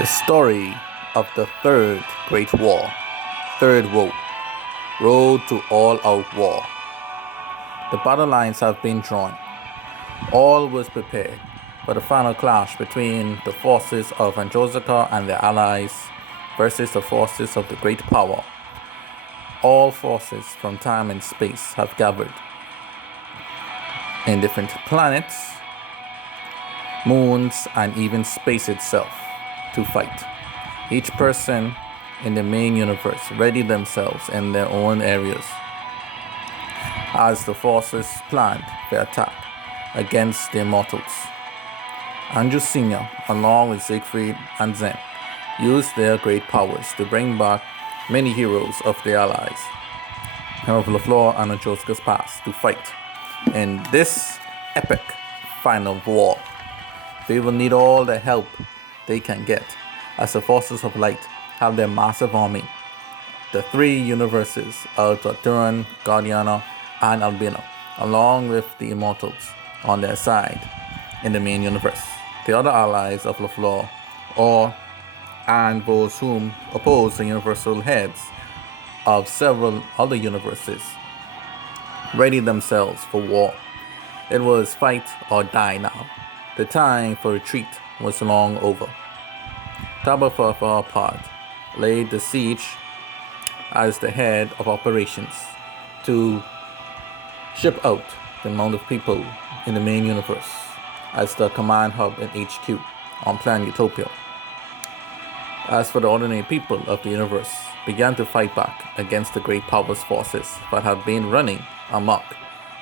The story of the Third Great War, Third Woe, Road to All-Out War. The battle lines have been drawn. All was prepared for the final clash between the forces of Androsica and their allies versus the forces of the Great Power. All forces from time and space have gathered in different planets, moons, and even space itself to fight. Each person in the main universe ready themselves in their own areas as the forces planned their attack against the Immortals. Andrew Sr., along with Siegfried and Zen, used their great powers to bring back many heroes of their allies of LaFleur and Androsica's past to fight in this epic final war. They will need all the help they can get, as the forces of light have their massive army. The three universes of Turan, Guardiana, and Albino, along with the Immortals on their side in the main universe. The other allies of LaFleur, and those whom oppose the universal heads of several other universes, ready themselves for war. It was fight or die now. The time for retreat was long over. Tabitha, for her part, laid the siege as the head of operations to ship out the amount of people in the main universe as the command hub and HQ on planet Utopia. As for the ordinary people of the universe, began to fight back against the great powers forces that had been running amok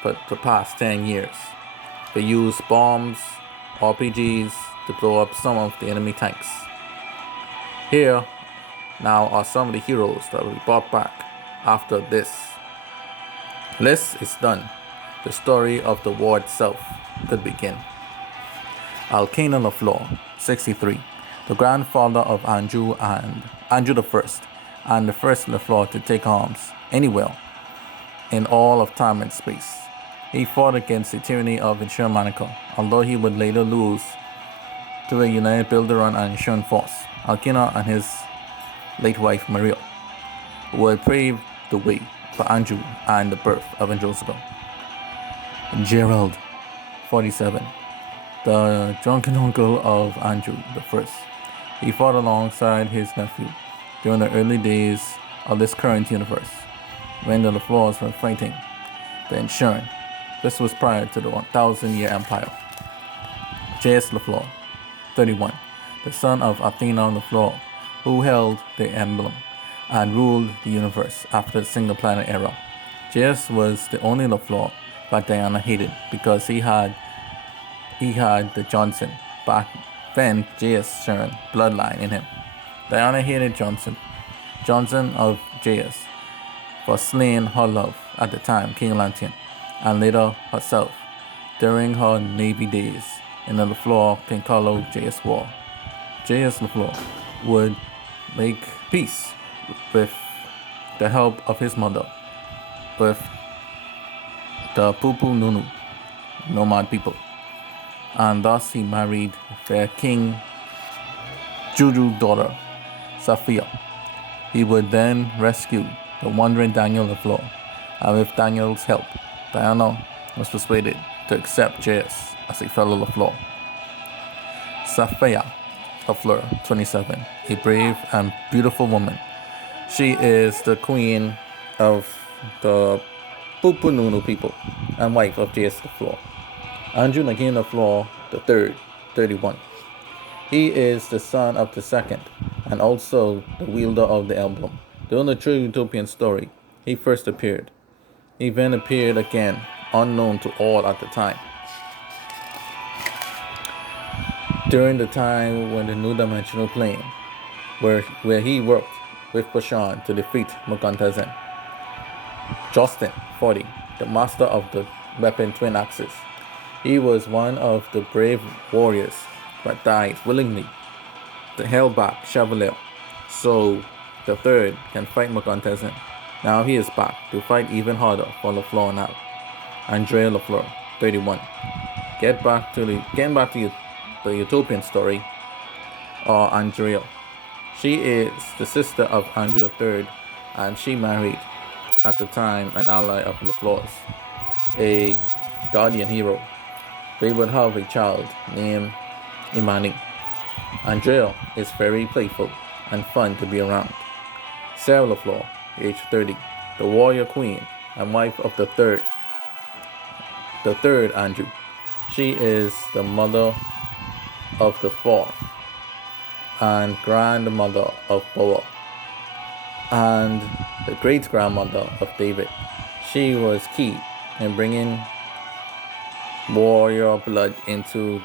for the past 10 years. They used bombs, RPGs to blow up some of the enemy tanks. Here now are some of the heroes that will be brought back after this. This is done. The story of the war itself could begin. Alcana LaFleur, 63, the grandfather of Andrew the First, and the first LaFleur to take arms anywhere in all of time and space. He fought against the tyranny of Insurmanica, although he would later lose to a united Builderon and Insurn force. Alcina and his late wife Maria would pave the way for Andrew and the birth of Androsica. Gerald, 47, the drunken uncle of Andrew the First. He fought alongside his nephew during the early days of this current universe, when the LaFleurs were fighting the Insurn. This was prior to the 1,000-year empire. J.S. LaFleur, 31, the son of Athena LaFleur, who held the emblem and ruled the universe after the single planet era. J.S. was the only LaFleur that Diana hated because he had the Johnson back then J.S. Sharon bloodline in him. Diana hated Johnson of J.S. for slaying her love at the time, King Lantian, and later herself during her Navy days in the LaFleur Pincolo J.S. War. J.S. LaFleur would make peace with the help of his mother, with the Pupu Nunu nomad people, and thus he married their King Juju daughter, Sophia. He would then rescue the wandering Daniel LaFleur, and with Daniel's help, Diana was persuaded to accept J.S. as a fellow LaFleur. Sophia LaFleur, 27, a brave and beautiful woman. She is the queen of the Pupununu people and wife of J.S. LaFleur. Andrew Nagin LaFleur III, 31. He is the son of the second and also the wielder of the emblem. During the true utopian story, he first appeared. He then appeared again, unknown to all at the time. During the time when the new dimensional plane, where he worked with Bashan to defeat Mukantazen. Justin, 40, the master of the weapon twin axes. He was one of the brave warriors that died willingly to held back Chevalier, so the third can fight Mukantazen. Now he is back to fight even harder for LaFleur now. Andrea LaFleur, 31. Getting back to the utopian story. or Andrea. She is the sister of Andrew III, and she married, at the time, an ally of LaFleur's, a guardian hero. They would have a child named Imani. Andrea is very playful and fun to be around. Sarah LaFleur, age 30, the warrior queen and wife of the third Andrew. She is the mother of the fourth and grandmother of Boa and the great-grandmother of David. She was key in bringing warrior blood into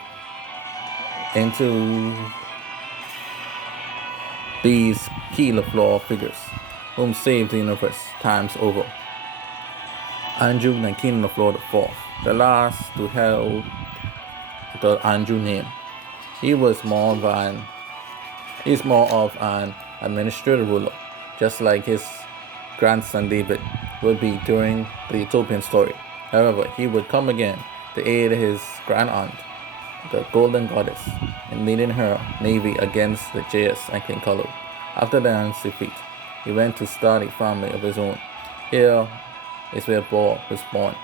these key LaFleur figures, whom saved the universe times over. Andrew Nankin LaFleur IV, the last to hold the Andrew name. He was more of an administrative ruler, just like his grandson David would be during the Utopian story. However, he would come again to aid his grand-aunt, the Golden Goddess, in leading her navy against the Jayas and King Kalu. After the aunt's defeat, he went to start a family of his own. Here is where Boa was born.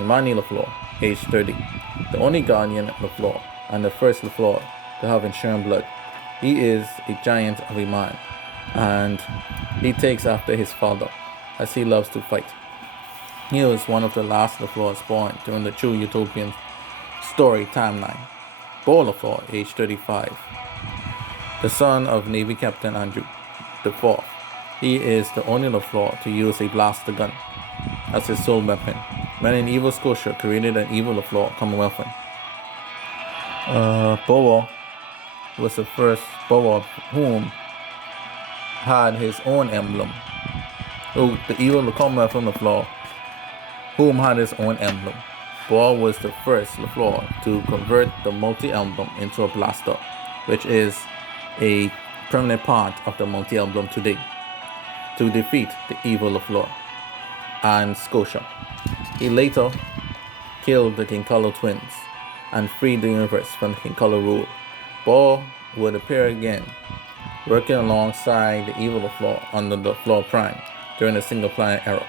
Imani LaFleur, age 30, the only guardian LaFleur and the first LaFleur to have Enchant blood. He is a giant of a man, and he takes after his father, as he loves to fight. He was one of the last LaFleurs born during the true Utopian story timeline. Boa LaFleur, age 35, the son of Navy Captain Andrew IV. He is the only LaFleur to use a blaster gun as his sole weapon, when an evil Scotia created an evil LaFleur common weapon. Boa was the first Boa whom had his own emblem. The evil common weapon LaFleur whom had his own emblem. Boa was the first LaFleur to convert the multi-emblem into a blaster, which is a permanent part of the multi-emblem today, to defeat the evil LaFleur and Scotia. He later killed the King Kalu twins and freed the universe from King Kalu rule. Boa would appear again, working alongside the evil LaFleur under the LaFleur Prime during the Single Planet era.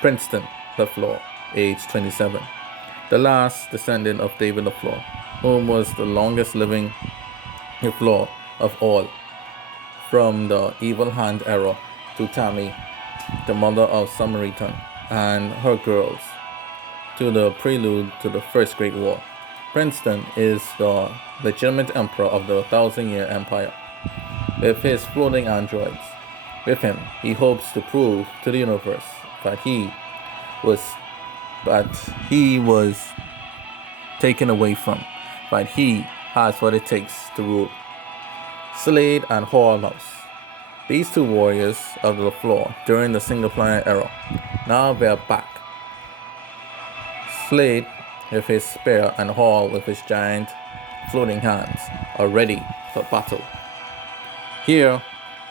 Princeton LaFleur, age 27, the last descendant of David LaFleur, whom was the longest living LaFleur of all, from the Evil Hand era to Tammy, the mother of Samaritan, and her girls, to the prelude to the First Great War. Princeton is the legitimate emperor of the 1,000-year empire. With his floating androids with him, he hopes to prove to the universe that he was taken away from, but he has what it takes to rule. Slade and Hormouse, these two warriors of the LaFleur during the Single Planet era, now they're back. Slade with his spear and Hall with his giant floating hands are ready for battle. Here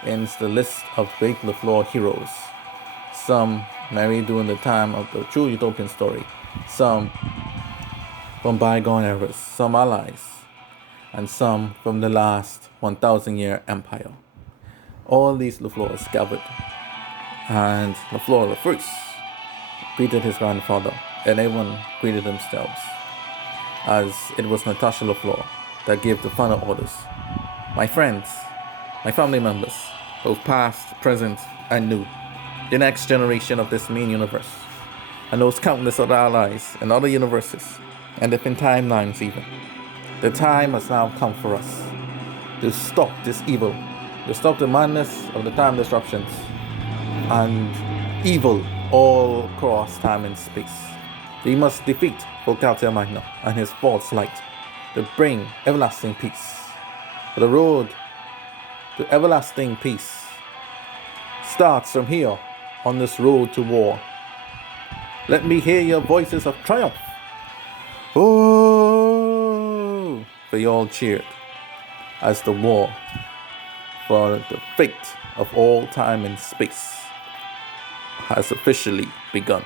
ends the list of great LaFleur heroes. Some married during the time of the true Utopian story, some from bygone eras, some allies, and some from the last 1,000-year empire. All these LaFleurs gathered, and LaFleur the first greeted his grandfather, and everyone greeted themselves, as it was Natasha LaFleur that gave the final orders. My friends, my family members, both past, present, and new, the next generation of this main universe, and those countless other allies in other universes, and different timelines even. The time has now come for us to stop this evil, to stop the madness of the time disruptions, and evil all across time and space. We must defeat Volcatia Magna and his false light to bring everlasting peace. The road to everlasting peace starts from here on this road to war. Let me hear your voices of triumph. Oh! They all cheered as the war for the fate of all time and space has officially begun.